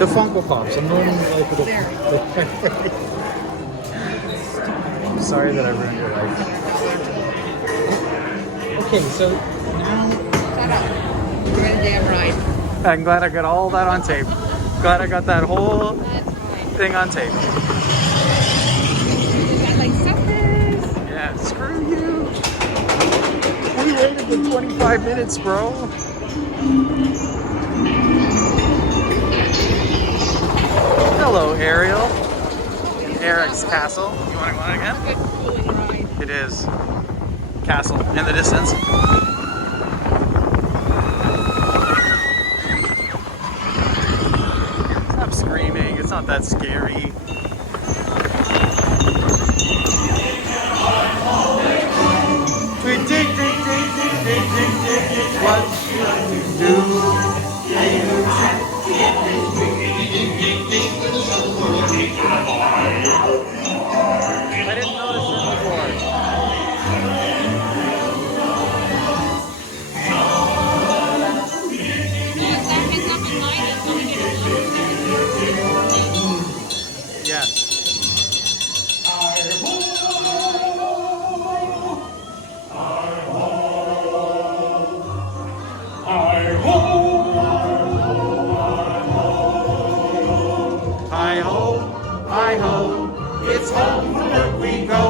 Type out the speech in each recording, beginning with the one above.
The Funko Pops. I'm learning like the. I'm sorry that I ruined your life. Okay, so now. Shut up. You're in a damn ride. I'm glad I got all that on tape. Glad I got that whole thing on tape. We got like suckers. Yeah, screw you. We waited for 25 minutes, bro. Hello, Ariel. Eric's castle. You want to go on again? Good cooling ride. It is. Castle in the distance. Stop screaming. It's not that scary. What should you do? I didn't notice him before. Yes. Hi-ho, it's home from work we go.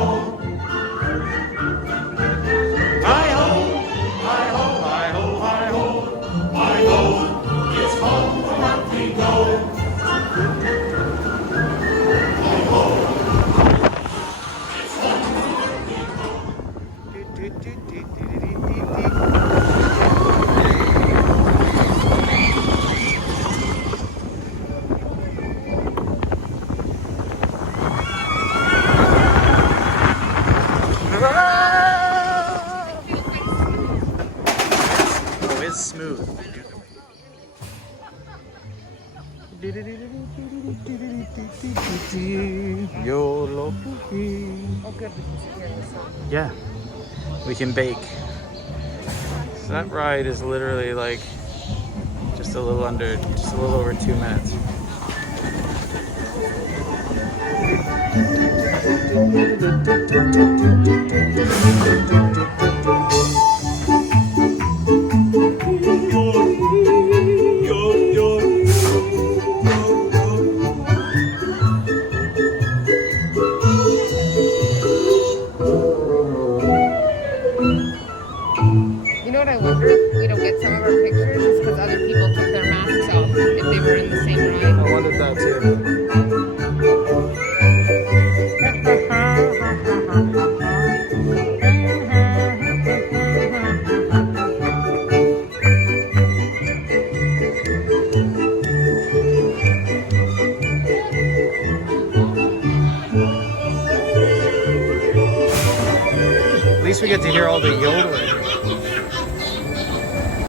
Hi-ho, hi-ho, hi-ho, hi-ho, hi-ho, it's home from work we go. Hi-ho, it's home from work we go. Oh, it's smooth. YOLO. Oh, good. We can sit here in the sun. Yeah, we can bake. So that ride is literally like just a little over 2 minutes. You know what I wonder if we don't get some of our pictures is because other people took their masks off if they were in the same ride. I wondered that too. At least we get to hear all the yodeling.